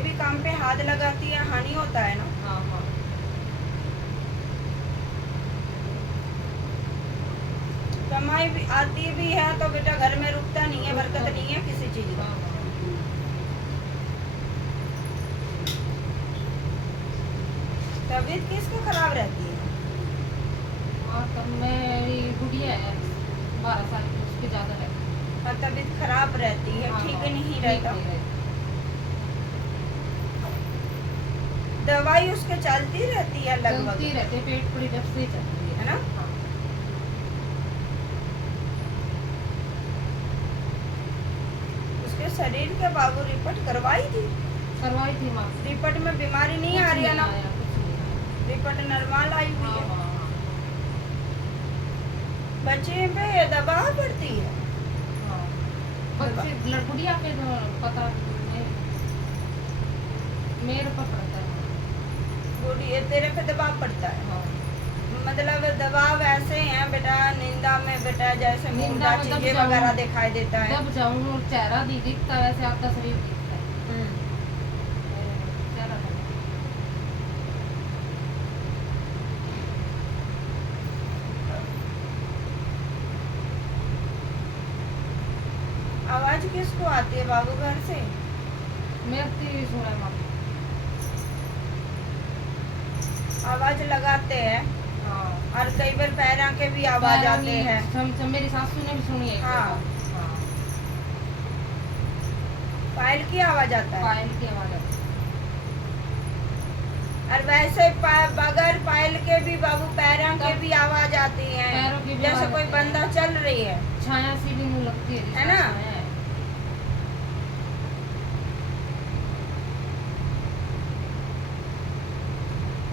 कोई भी काम पे हाथ लगाती है हानि होता है ना। हाँ हाँ कमाई भी आती भी है तो बेटा घर में रुकता नहीं है, बरकत नहीं है किसी चीज का। तबीयत किसको खराब रहती है? हाँ तब मेरी गुड़िया है 12 साल की, उसकी ज़्यादा रहती है। और तबीयत खराब रहती है, हाँ, ठीक हाँ, नहीं ठीक रहता। नहीं रहती। दवाई उसके चलती रहती है लगभग, चलती रहती है, पेट पूरी जब से चलती है ना। हाँ। उसके शरीर के बाबू रिपोर्ट करवाई थी? करवाई थी माँ। रिपोर्ट में बीमारी नहीं आ रही है ना? कुछ नहीं आया। रिपोर्ट नॉर्मल आई हुई हाँ है। हाँ हाँ बच्चे पे दबाव पड़ती है। हाँ। बच्चे गुड़िया पे तो पता नहीं, मेरे पर पड़ता है। बूढ़ी तेरे पे दबाव पड़ता है। हाँ। मतलब दबाव ऐसे हैं बेटा, निंदा में बेटा जैसे निंदा मुर्दा में दब चीजें जाऊं। वगैरह दिखाई देता है। जब जाऊँ चेहरा नहीं दिखता, वैसे आपका शरीर दिखता है। चेहरा नहीं। आवाज किसको आती है बाबू घर से? मेरी सुना माँ। आवाज लगाते हैं हाँ। और कई बार पैरों के भी आवाज आते हैं। मेरी सासू ने भी सुनी है। हाँ। हाँ। पायल की आवाज आता है। पायल की आवाज आती है। और वैसे बगैर पायल के भी बाबू पैरों के भी आवाज आती है, पैरों की भी जैसे आवाज कोई आती बंदा चल रही है। छाया सी भी मुँह लगती है ना? छाया है।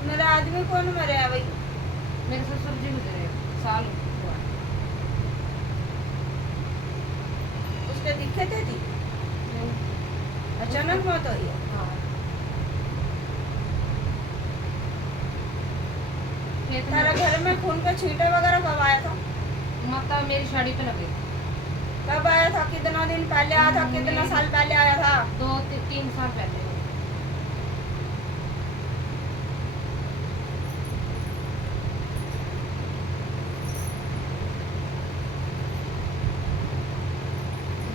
मेरा आदमी कौन मरे है भाई? मेरे ससुर जी गुजरे साल हुआ। उसके दिखे थे थी? अचानक मौत हुई है। हाँ। खेत तारा में घर में खून के छींटे वगैरह कब आया था? माता मेरी साड़ी पे लगे। कब आया था? कितना दिन पहले आया था? कितना साल पहले आया था? 2-3 साल पहले।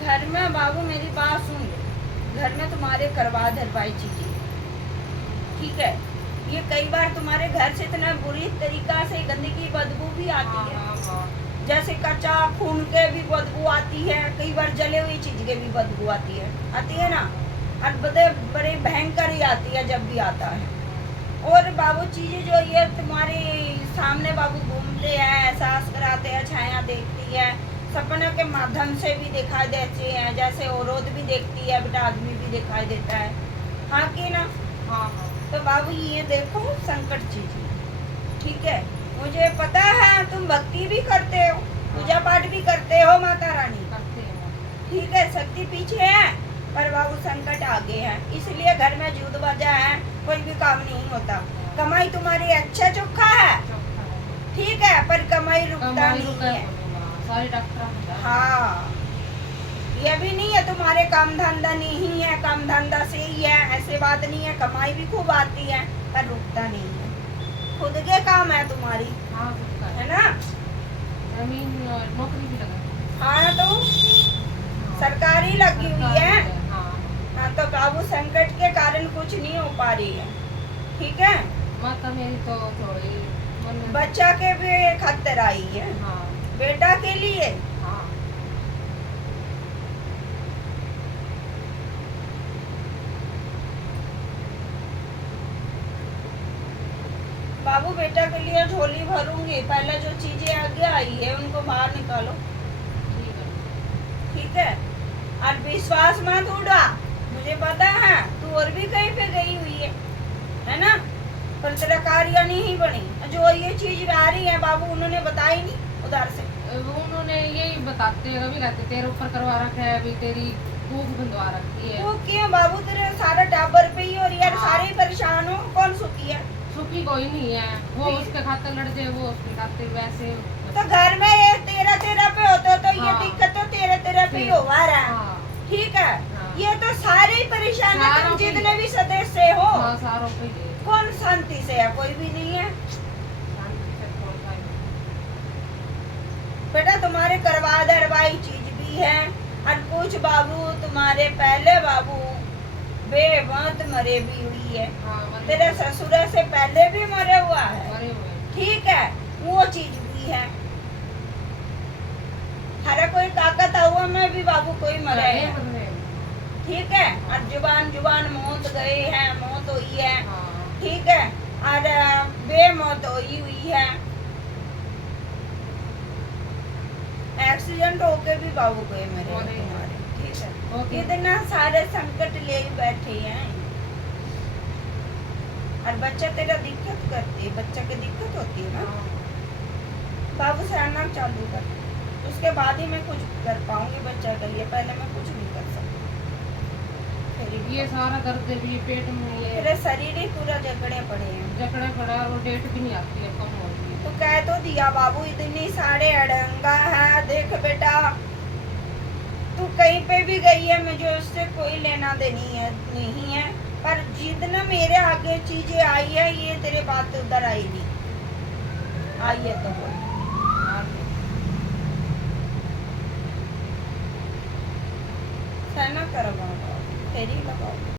घर में बाबू मेरी बात सुन ले, घर में तुम्हारे करवा धरवाई चीजें, ठीक है। ये कई बार तुम्हारे घर से इतना बुरी तरीका से गंदगी बदबू भी आती है। हाँ, हाँ। जैसे कच्चा खून के भी बदबू आती है, कई बार जले हुई चीज के भी बदबू आती है ना। और बड़े भयंकर ही आती है जब भी आता है। और बाबू चीजें जो ये तुम्हारे सामने बाबू घूमते हैं, एहसास कराते हैं, छाया देखती है, सपने के माध्यम से भी दिखाई देते हैं, जैसे औरत भी देखती है बेटा, आदमी भी दिखाई देता है। हाँ कि ना? हाँ हाँ। तो बाबू ये देखो संकट चीज है, ठीक है। मुझे पता है तुम भक्ति भी करते हो, पूजा पाठ भी करते हो माता रानी, करते हैं। ठीक है। शक्ति पीछे है पर बाबू संकट आगे है, इसलिए घर में जुद बजा है, कोई भी काम नहीं होता। कमाई तुम्हारी अच्छा चोखा है, ठीक है, पर कमाई रुकता नहीं है। सारे डॉक्टर हाँ, ये भी नहीं है तुम्हारे काम धंधा नहीं है, काम धंधा से ही है, ऐसे बात नहीं है। कमाई भी खूब आती है पर रुकता नहीं है। खुद के काम है तुम्हारी, हाँ है ना? जमीन नौकरी भी लगा। हाँ तो सरकारी लगी हुई है। हाँ। हाँ तो बाबू संकट के कारण कुछ नहीं हो पा रही है, ठीक है। माता मेरी तो थोड़ी बच्चा के भी खतर आई है, हाँ बेटा के लिए। हाँ। बाबू बेटा के लिए झोली भरूंगी, पहले जो चीजें आगे आई है उनको बाहर निकालो, ठीक है। ठीक है। और विश्वास मत उड़ा, मुझे पता है तू और भी कहीं पे गई हुई है ना, पर तेरा कार्य नहीं बनी। जो ये चीज आ रही है बाबू उन्होंने बताई नहीं उधर से। वो उन्होंने यही बताते अभी रहते तेरे ऊपर करवा रखा है, अभी तेरी भूख बंधवा रखी है। वो क्यों बाबू, तेरे सारा टाबर पे ही और यार हाँ। सारे ही परेशान हो, कौन सुखी है? सुखी कोई नहीं है, वो उसके खातिर लड़ जाए, वो उसके खातिर वैसे। तो घर में ये तेरा पे होता तो ये हाँ। दिक्कत तो तेरे पे ही होगा रहा है, हाँ। ठीक है। हाँ। ये तो सारे ही परेशान है, सारों तुम की- जितने भी सदस्य हो। हाँ सारों पे ही है। कौन शांति से है? कोई भी नहीं है। शांति से कौन खाए? बेटा तुम्हारे करवा दरवाई चीज भी है, और कुछ बाबू तुम्हारे पहले बाबू बेवंत मरे भी हुई है। हाँ, मरे तेरे हुए- ससुर से पहले भी मरे हुआ है, मरे हुए हैं। ठीक है, वो चीज भी है। हर कोई ताकत हुआ में भी बाबू कोई मरे मरे हैं, हुए हैं। ठीक है। और जुबान जुबान मौत गए हैं, मौत हुई है, हाँ, ठीक है, और बेमौत हुई है। एक्सीडेंट होके भी बाबू कोई मेरे मरे हैं। तुम्हारे, ठीक है। बहुत ही- इतना सारे संकट ले बैठे हैं, और बच्चा तेरा दिक्कत करती है, बच्चा की दिक्कत होती है ना। हाँ। बाबू से आना चालू कर, उसके बाद ही मैं कुछ कर पाऊंगी बच्चा के लिए, पहले मैं कुछ नहीं कर सकती। फिर ये सारा दर्द भी पेट में ये तेरे शरीर ही पूरा जकड़े पड़े हैं। जकड़ा पड़ा और डेट भी नहीं आती है, कम होती है। तो कह तो दिया बाबू, इतनी सारे अड़ंगा है। देख बेटा, तू कहीं पे भी गई है, मुझे उससे कोई लेना देनी है नहीं है, पर जितना मेरे आगे चीजें आई है, ये तेरे बात उधर आई नहीं आई है, तो बोल। सहना करवाओ, फेरी लगाओ।